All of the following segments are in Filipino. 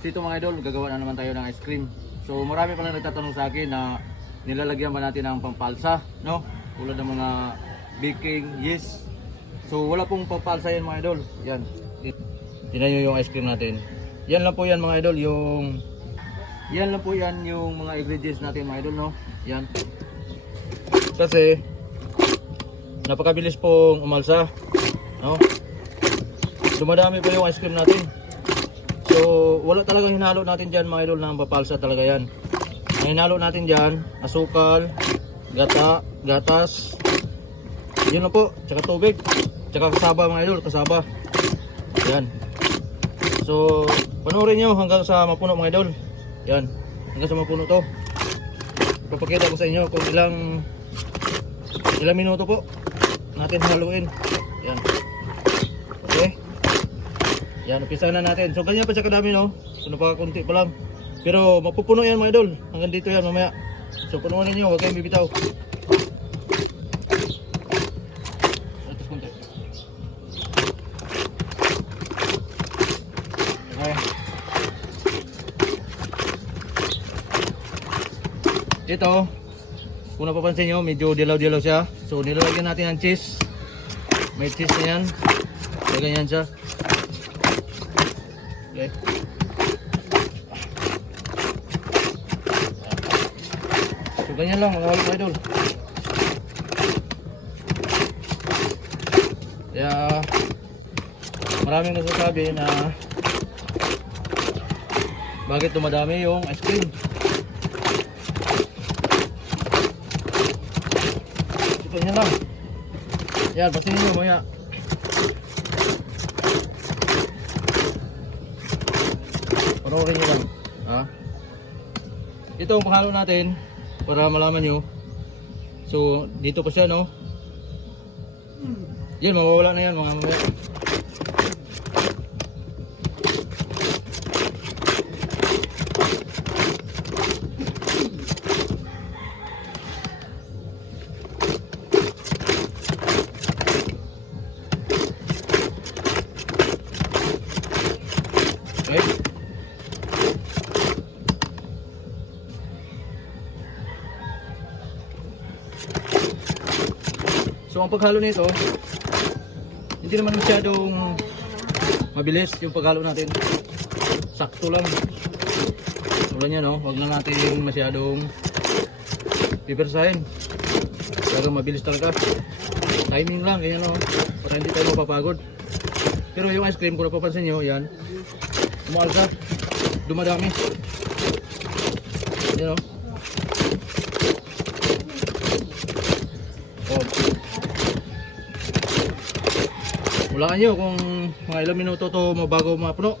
So ito mga idol, gagawa na naman tayo ng ice cream. So marami pa lang nagtatanong sa akin na nilalagyan ba natin ng pampalsa, no? Tulad ng mga baking yeast. So wala pong pampalsa yan mga idol. Yan. Tingnan nyo yung ice cream natin. Yan lang po yan mga idol, yan lang po yan yung mga ingredients natin mga idol, no? Yan. Kasi napakabilis pong umalsa, no? Dumadami pa yung ice cream natin. So wala talagang hinalo natin dyan mga idol ng papalsa talaga yan. Ang hinalo natin dyan, asukal, gatas, yun lang po, tsaka tubig, tsaka kasaba mga idol, kasaba. Yan. So panoorin nyo hanggang sa mapuno mga idol. Yan, hanggang sa mapuno to. Papakita ko sa inyo kung ilang minuto po natin haluin. Yan. Okay. Yan, umpisa na natin. So ganyan pa siya kadami, no? So napakakunti pa lang. Pero mapupuno yan mga idol. Hanggang dito yan mamaya. So punuin niyo, huwag kayong bibitaw. Atas konti. Okay. Ito, kung napapansin nyo, medyo dilaw-dilaw siya. So nilalagyan natin ng cheese. May cheese na yan. So ganyan siya. Okay. So ganyan lang mga idol. Kaya maraming nagsasabi na bakit dumadami yung ice cream. So ganyan lang. Yan, basahin nyo mga. Panoorin nyo lang, ha? Ito ang panghalo natin para malaman nyo. So dito pa siya, no? Yan, mawawala na yan mga mamaya. Okay. So ang paghalo nito, hindi naman masyadong mabilis yung paghalo natin. Sakto lang. Tulad niya, no? Huwag na natin masyadong pipersahin. Talagang mabilis talaga. Timing lang, ganyan, no? Para hindi tayo mapapagod. Pero yung ice cream, kung napapansin nyo, yan, umalsa, dumadami. Yan, no? Oh. Hulaan nyo kung mga ilang minuto to bago mapuno.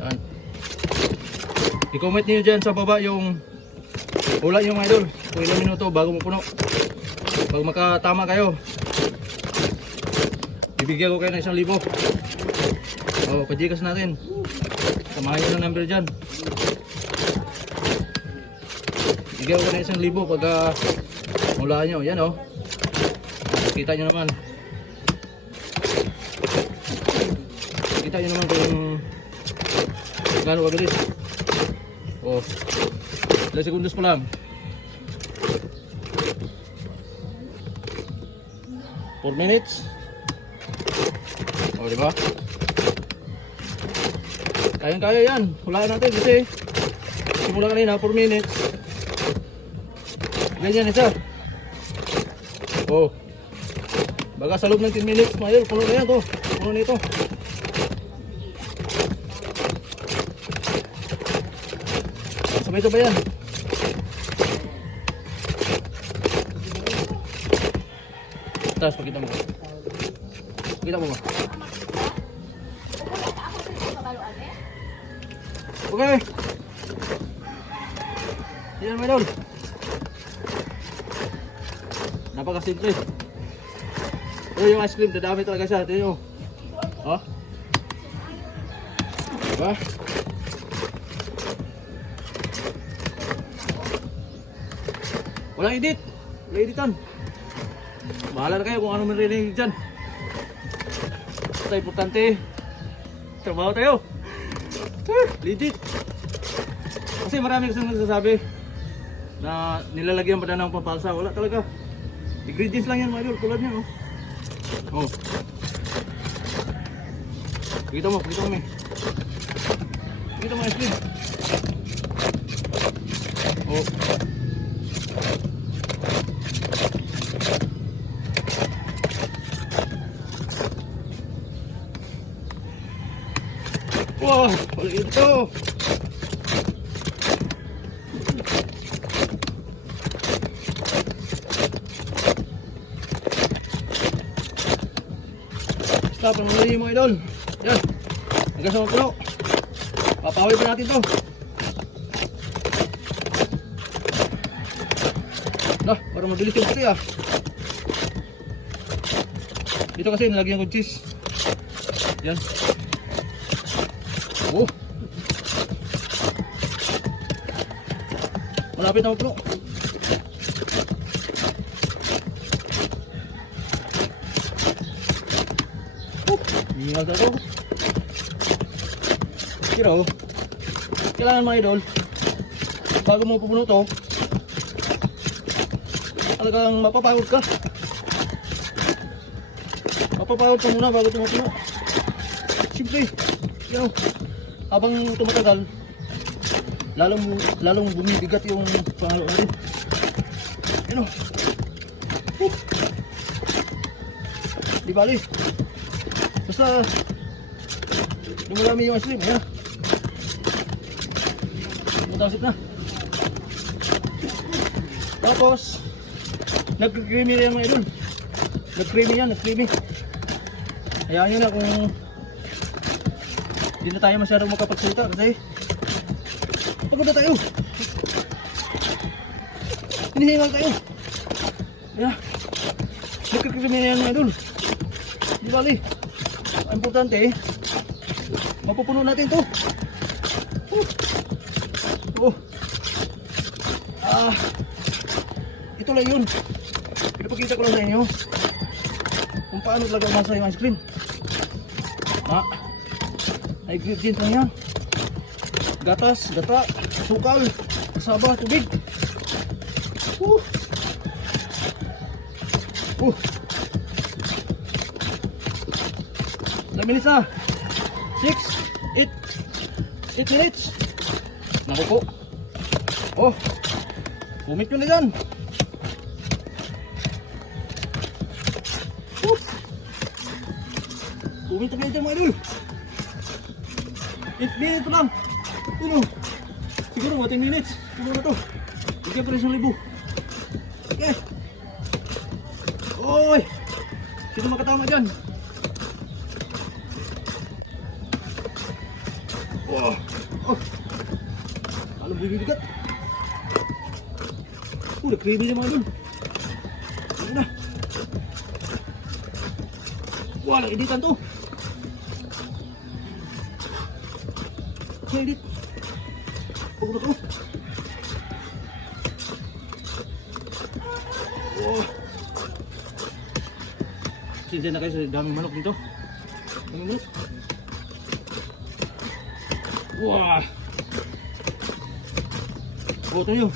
Yan. I-comment nyo dyan sa baba yung hula nyo mga idol kung ilang minuto bago mapuno. Pag makatama kayo, bibigyan ko kayo ng 1,000. O, pajikas natin. Samahan nyo ng number dyan. Bibigyan ko ng 1,000 pagka hulaan nyo. Yan, o. Kita nyo naman. Kita nyo naman kung gano'n kabilis. O, ilang sekundos pa lang. $4 minutes. O, diba? Kayang-kaya yan. Hulaan natin kasi simula kanina 4 minutes. Ganyan isa. O, baga sa loob ng 10 minutes, mayroon, puno na yan to. Puno na ito. Sabay ito ba yan? Tapos pakita mo. Pakita mo ba? Okay. Yan mga idol. Napakasimple. Pero yung ice cream, dadami talaga siya. Tingnan nyo. Oh. Diba? Walang edit. Walang editan. Bahala na kayo kung ano marinig dyan. Basta importante, Trabaho tayo. Legit. Kasi marami kasing nagsasabi na nilalagyan pa na ng pampalsa. Wala talaga. Ingredients lang yan mga idol. Tulad niya oh. Oh. Kita mo may. Kita mo ice cream. Oh. Wah, paling itu. Stop ang muli mga idol. Yan. Hanggang sa puno. Papawin pa natin to. Lah, para mabilis yung puti ah. Dito kasi nilagyan ko cheese. Yan. Oh. Malapit na mapuno. Hingal ako. Pero kailangan mga idol, bago mo pupuno to, talagang mapapagod ka. Mapapagod ka muna bago tumupuno. Simple. You know, habang tumatagal, lalong bumibigat yung pangalo natin. You know. Di bali. Basta dumarami yung ice cream, ayan. Mutasit na. Tapos nag-creamy rin mga idol. Nag-creamy yan, nag-creamy. Hayaan nyo na kung hindi na tayo masyadong makapagsalita kasi pagod na tayo. Hinihingal tayo. Ayan. Nag-creamy na yan mga idol. Di bali. Ang importante eh, mapupuno natin to. Ito lang yun. Pinapakita ko lang sa inyo kung paano talaga umasa yung ice cream. Ay ingredients lang yan. Gatas, gata, sukal, kasaba, tubig. Ilang minutes na? 6, 8 minutes. Naku po. Oh, kumit nyo na dyan. Kumit na kayo dyan mga idol. 8 minutes lang. Ano? Siguro 10 minutes. Siguro na to. Bigyan ko rin 1,000. Okay. Oy! Sino makatama dyan? Oh! Alam bibigat. Creamy na mga idol. Ano na? Wala, editan to. Edit. Pagod ako. Sindihan na kayo sa daming manok dito. Daming manok. Wah. Boto nyo.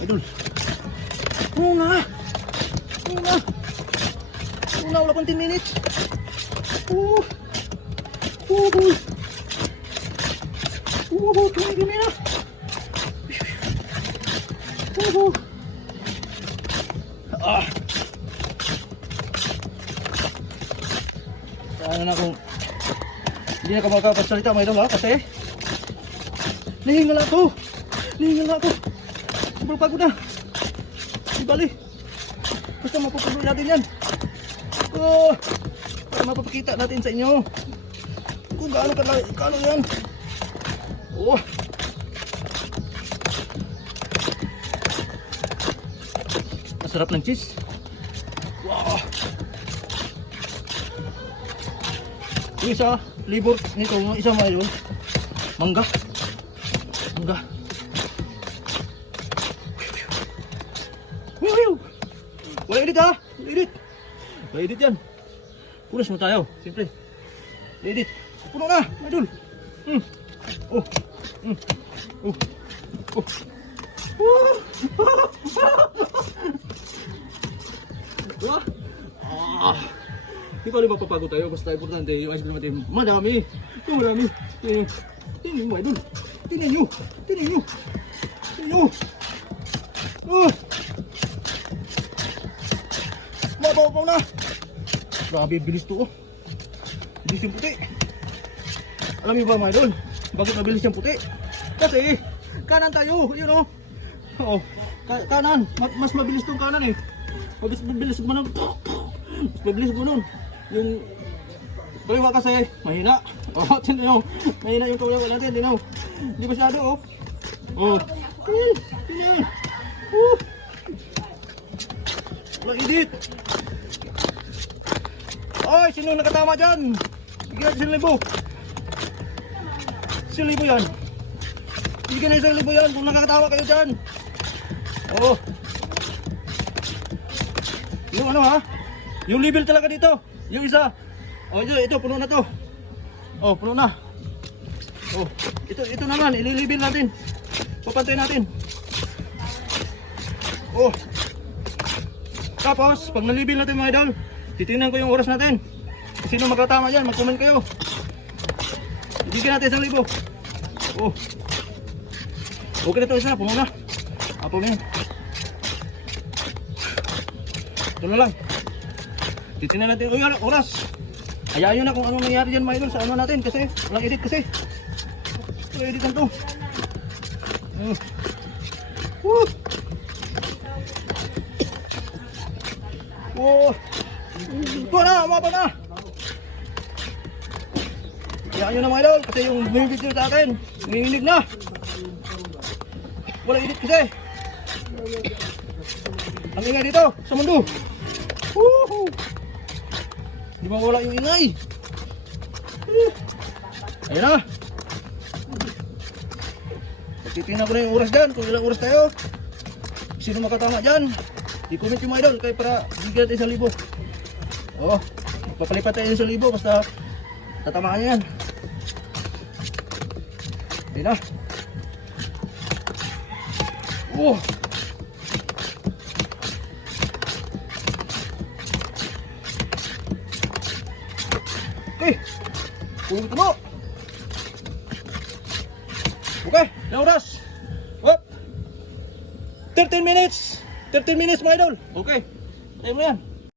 Idol. Una. Wala pang 10 minutes. Tumigil na. Sana na kung hindi na ka makapagsalita mga idol ha, kasi nihingal ako. Sobrang pagod na. Di bali. Basta mapupuno natin yan. Para mapapakita natin sa inyo kung gaano yan. Masarap ng cheese. Wow. Yung isa, flavor nito, yung isa mga yun, mangga. Wala edit ha, edit. Edit yan. Punas mo tayo, siyempre. Edit. Puno na, idol. Oh. Oh. Oh. Wah. Hindi pa rin mapapagod tayo, basta importante yung ice cream natin. Madami. Madami. Tingnan mo, idol. Tingnan nyo. Tingnan nyo. Tingnan nyo. Mabaw na. Grabe, bilis to. Bilis yung puti. Alam niyo ba mga idol, bakit mabilis yung puti? Kasi kanan tayo, yun o. Oo, kanan. Mas mabilis tong kanan eh. Mabilis mo nun. Mas mabilis mo nun. Yung kaliwa kasi mahina. Oo, tinan nyo. Mahina yung kaliwa natin, tinan nyo. Hindi masyado oh. Oo. Tinan. Wala edit. Ay, sino nakatama dyan? Bigyan natin 1,000. 1,000 yan. Bigyan na 1,000 yan kung nakakatawa kayo dyan. Oo. Yung ano ha? Yung level talaga dito. Yung isa. Oh, ito puno na to. Oh, puno na. Oh, ito naman, ililibil natin. Papantayin natin. Oh. Tapos, pag nalibil natin mga idol, titingnan ko yung oras natin. Sino makatama dyan, mag-comment kayo. Ibigyan natin 1,000. Oh. Okay na ito isa, puno na. Apo mo yan. Ito na lang. Titingnan natin, uy, oras. Ayayin na kung ano nangyari dyan mga idol sa ano natin kasi walang edit kasi. Walang edit lang to. Ito na, umapa na. Ayayin nyo na mga idol kasi yung video sa akin nanginginig na. Walang edit kasi. Ang ingay dito sa mundo. Di ba wala yung ingay? Ayan na. Titingnan ko na yung oras dyan. Kung ilang oras tayo. Sino makatama dyan? I-comment yung mga idol. Kaya para bigyan natin 1,000. Oo. Papalipat tayo yung 1,000. Basta tatamaan nyo yan. Ayan na. Oh. Okay. Pulong ito mo. Okay. Ilang oras? Hop. 13 minutes. 13 minutes mga idol. Okay. Tayo mo yan.